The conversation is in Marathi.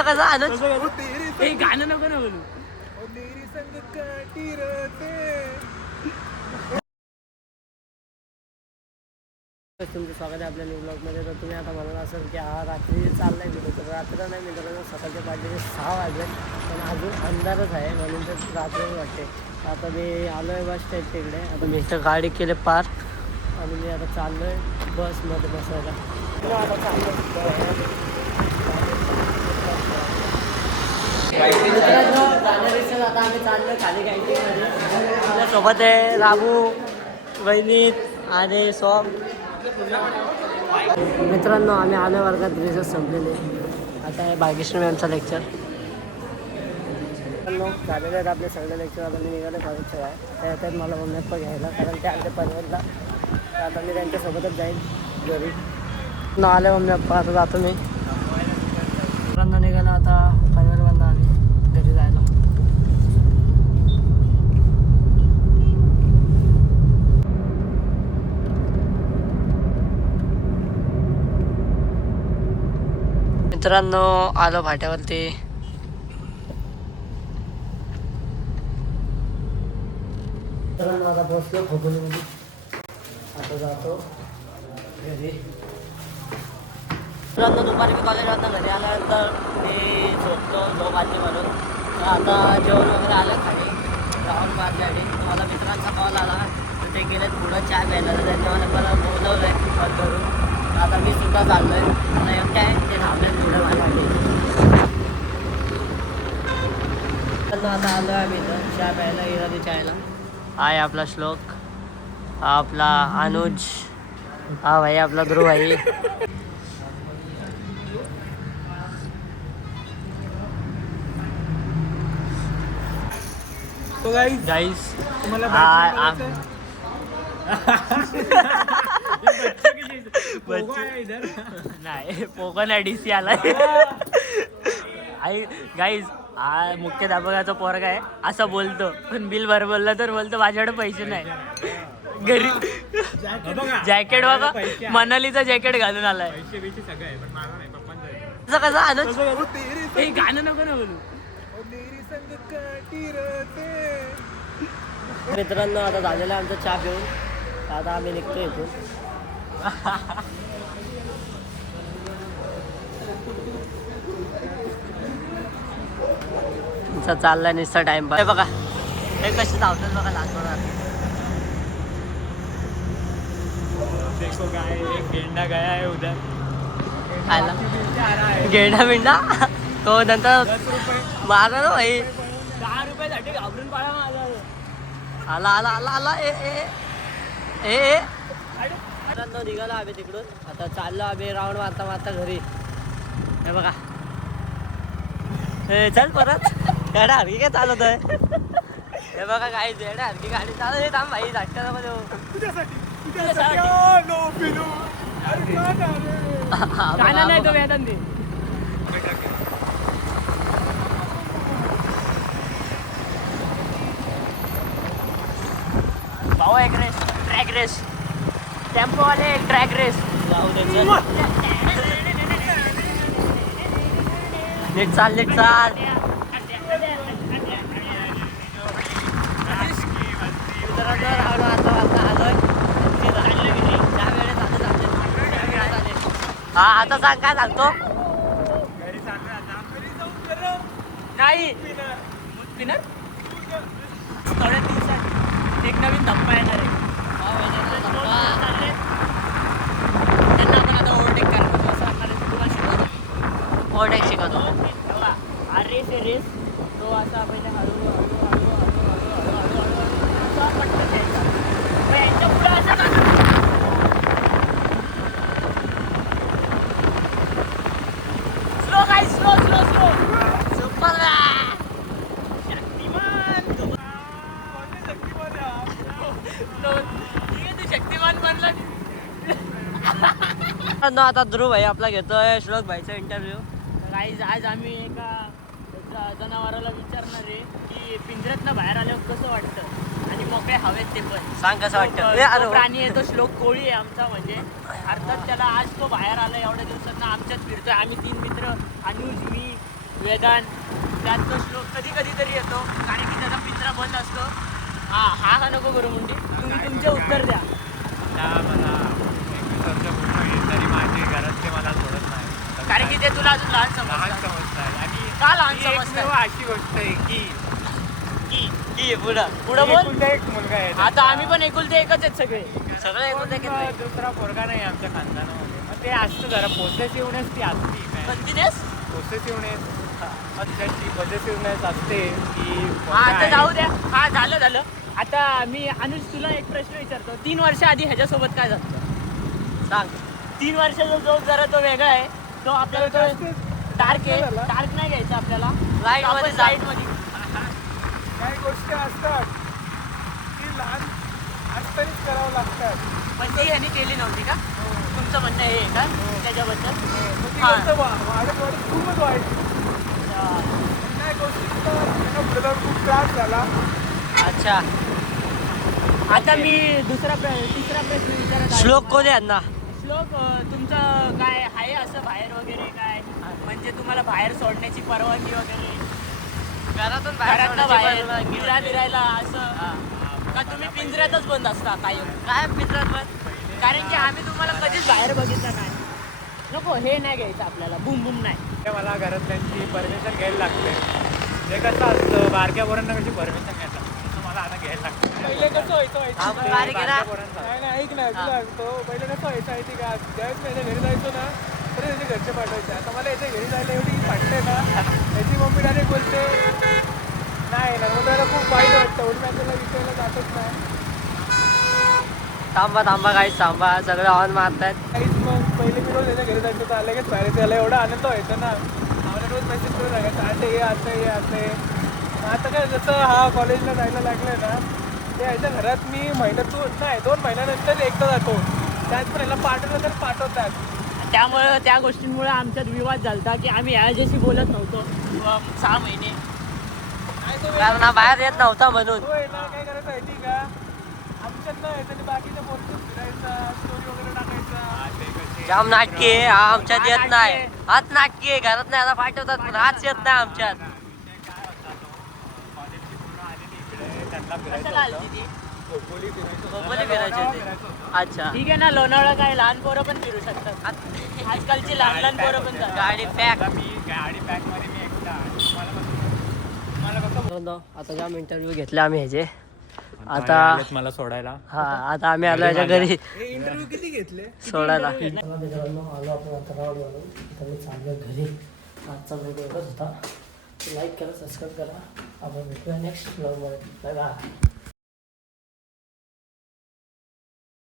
कसं अनुज गाणं नको ना बोलू. तुमचं स्वागत आहे आपल्या न्यू ब्लॉगमध्ये. तर तुम्ही आता म्हणत असाल की हा रात्री चाललाय मी, तर रात्र नाही मित्रांनो, सकाळच्या पाठीचे 6 वाजले पण अजून अंधारच आहे म्हणून तर रात्रच वाटते. आता मी आलो आहे बस स्टँड तिकडे. आता मी इथं गाडी केले पार्क आणि मी आता चाललो आहे बसमध्ये बसायला. आता चाललो मित्रांनो जाण्यापेक्षा आता आम्ही चाललो खाली कॅन्टीनमध्ये. आपल्यासोबत आहे रामू, वहिनीत आणि सॉम. मित्रांनो आम्ही आल्या वर्गात रिसर्च संपलेले. आता आहे भाग्यश्री मॅमचा लेक्चर. झालेले आहेत आपले सगळे लेक्चर. आता मी निघाले कॉलेजच्या आहे त्यात मला मम्मी पप्पा घ्यायला, कारण ते आमच्या पनवेलला. आता मी त्यांच्यासोबतच जाईन घरी. न आले मम्मी पप्पा, आता जातो मी. मित्रांनो निघालो आता पनवेलमधून आम्ही घरी जायला. मित्रांनो आलो फाट्यावरती. मित्रांनो आता बसलो खोपोलीमध्ये. आता जातो घरी. मित्रांनो दुपारी मी कॉलेजवरनं घरी आल्यानंतर मी झोप आली म्हणून. तर आता जेवण वगैरे आलं खाली राऊंड मारण्यासाठी. मला मित्रांचा कॉल आला तर ते गेलेत पुढं चहा प्यायला. तर त्यांनी मला बोलवलं आहे कॉल करून. आता मी सुद्धा चाललो आहे. आता एकटे आहे ते थांबलेत पुढं माझ्यासाठी. आता आलो आहे मी इथं चहा प्यायला, इरादी चायला. हा आहे आपला श्लोक, हा आपला अनुज, हा भाई आपला ध्रुव भाई. तो गाइस तुम्हाला नाही पोकन डीसी आला. आई गाईज हा मुख्याध्यापकाचा पोरगा आहे असं बोलतो, पण बिल भर बोलला तर बोलतो माझ्याकडे पैसे नाही. घरी जॅकेट बघा, मनालीचं जॅकेट घालून आलाय. कसं अनुज गाणं नको ना बोलू. मित्रांनो आता झालेला आमचा चहा पिऊन. आता आम्ही निघतो इथून. तुमचा चाललाय नुसता टाइमपास. हे बघा हे कसे धावतात बघा लहान मुलं. देखो गाय एक गेंडा गया है उधर. खायला गेंडा बिंडा तो नंतर मारा ना भाई. 10 रुपयासाठी घाबरून पाळा माझा. आला आला आला आला ए ए ए ए. निघालो आम्ही तिकडून. आता चाललो आम्ही राऊंड मारता मारता घरी. हे बघा हे चल परत गाड्या हरकी काय चालवत आहे. हे बघा काय गाड्या हरकी गाडी चालवत. थांब भाई नाटकामध्ये गाणं नाही तो वेदन ते. भाऊ एक रेस ट्रॅक रेस टेम्पो वाले ट्रॅक रेस जाऊ दे. नीट चाल नीट चाल. हा आता सांग काय सांगतो. नाही पिनर थोड्या दिवसात एक नवीन धप्पा येणार आहे. त्यांना आपण आता ओव्हरटेक करायचं असं असणार आहे. तुम्हाला शिकवतो ओव्हरटेक शिकवतो. हा रेस आहे रेस. तो असा पहिले हळूहळू हळूहळू हळूहळू हळूहळू असा पटकन द्यायचा. मग यांच्या पुढे असं स्लो काय slow slow slow super Shaktimaan. तू शक्तिमान बनला. आता ध्रुव भाई आपला घेतोय श्लोक भाईचा इंटरव्ह्यू. आज आम्ही एका जनावराला विचारणार आहे की पिंजऱ्यातनं बाहेर आल्यावर कसं वाटतं आणि मोकळे हवेत ते पण. सांग कसं वाटतं. प्राणी आहे तो श्लोक कोळी आहे आमचा. म्हणजे अर्थात त्याला आज तो बाहेर आला एवढ्या दिवसांना आमच्यात फिरतोय. आम्ही 3 मित्र अनुज मी वेदांत, त्यात तो श्लोक कधी कधीतरी येतो कारण की त्याचा पिंजरा बंद असतो. हा नको करू मुंडी, तुम्ही तुमचे उत्तर द्या. मला 21 वर्ष पूर्ण होईल तरी माझे घरातले मला सोडत नाही, कारण की ते तुला अजून लहान लहान समजतात. समजतात. आणि का लहान ही समजतात? एकमेव अशी गोष्ट आहे की की पुढं बोल. एकुलता एक मुलगा आहे. आता आम्ही पण एकुलते एकच आहेत सगळे एकुलते एक आहेत. दुसरा पोरगा नाही आमच्या खानदानामध्ये. मग ते असतं जरा पोसेसिव्हनेस ती असती काय, कंटिन्युअस. पोसेसिव्हनेस ती पॉझिटिव्हनेस असते की आता जाऊ द्या. झालं. आता मी अनुज तुला एक प्रश्न विचारतो. 3 वर्ष आधी ह्याच्यासोबत काय झालं सांग. 3 वर्षाचा जो जरा तो वेगळा आहे, तो आपल्याला तो डार्क आहे. डार्क नाही घ्यायचा आपल्याला, लाईट मध्ये. काही गोष्टी असतात की लहान असतानाच करावं लागतात. पण ती ह्यानी केली नव्हती का? तुमचं म्हणणं हे आहे का त्याच्याबद्दल? मग ती हा. गोष्ट वाढत खूपच व्हायची. काही गोष्टी त्यांना पुढे जाऊन खूप त्रास झाला. अच्छा. आता मी तिसरा प्रश्न विचारत. श्लोक कोण आहे यांना? श्लोक तुमचं काय आहे असं बाहेर वगैरे काय, म्हणजे तुम्हाला बाहेर सोडण्याची परवानगी वगैरे घरातनं बाहेर फिरायला असं का तुम्ही पिंजऱ्यातच बंद असता कायम? काय पिंजऱ्यात बंद? कारण की आम्ही तुम्हाला कधीच बाहेर बघितलं नाही. नको हे नाही घ्यायचं आपल्याला, बुम नाही. मला घरातल्यांची परमिशन घ्यायला लागते. ते कसं असतं बारक्या पोरांना कशी परमिशन घ्यायला लागते, तसं मला आता घ्यायला लागतं. पहिले कसं व्हायचं बारक्या पोरांना नाही ऐक ना तुला सांगतो. पहिले कसं व्हायचं माहिती का, ज्यावेळेस मी याच्या घरी जायचो ना तरी त्याचे घरचे पाठवायचे. आता मला याच्या घरी जायला एवढी वाटते ना, याची मम्मी डायरेक्ट बोलते नाही ना. मग त्याला खूप वाईट वाटतं. म्हणून मी त्याला विचारायला जातच नाही. थांबा काही थांबा, सगळं ऑन मारतायत. काहीच मग पहिले मी रोज याच्या घरी जायचो तर लगेच बाहेर त्याला एवढा आनंद व्हायचा ना. आम्हाला रोज मेसेज करून सांगायचं आता ये आता ये आता ये. आता काय जसं हा कॉलेजला जायला लागलं ना, ते याच्या घरात मी महिन्यातून नाही 2 महिन्यानंतर एकदा जातो. त्यात पण याला पाठवलं तर पाठवतात. त्यामुळे त्या गोष्टींमुळे आमच्यात विवाद झालता की आम्ही ह्याच्याशी बोलत नव्हतो 6 महिने, कारण बाहेर येत नव्हता म्हणून. तो आहे ना काय करायचं माहिती का, आमच्यात नाही त्याने बाकीच्या पोरीतून फिरायचा, स्टोरी वगैरे टाकायचा. जाम नाटकी आहे हा, आमच्यात येत नाही. हाच नाटकी आहे, घरात नाही आता पाठवतात पण हाच येत नाही आमच्यात. अच्छा ठीक आहे ना. लोणावळा काय लहान पोरं पण फिरू शकतात आजकालची, लहान पोरं पण गाडी पॅक. आता जाम इंटरव्ह्यू घेतले आम्ही ह्याचे. आता मला सोडायला आता आम्ही आलो याच्या घरी इंटरव्ह्यू किती घेतले सोडायला. मित्रांनो आलो आपण आता रावडवरून. आता मी चाललो घरी. आजचा व्हिडिओ एवढाच होता. लाईक करा, सबस्क्राईब करा. आपण भेटूया नेक्स्ट ब्लॉगमध्ये. Bye bye.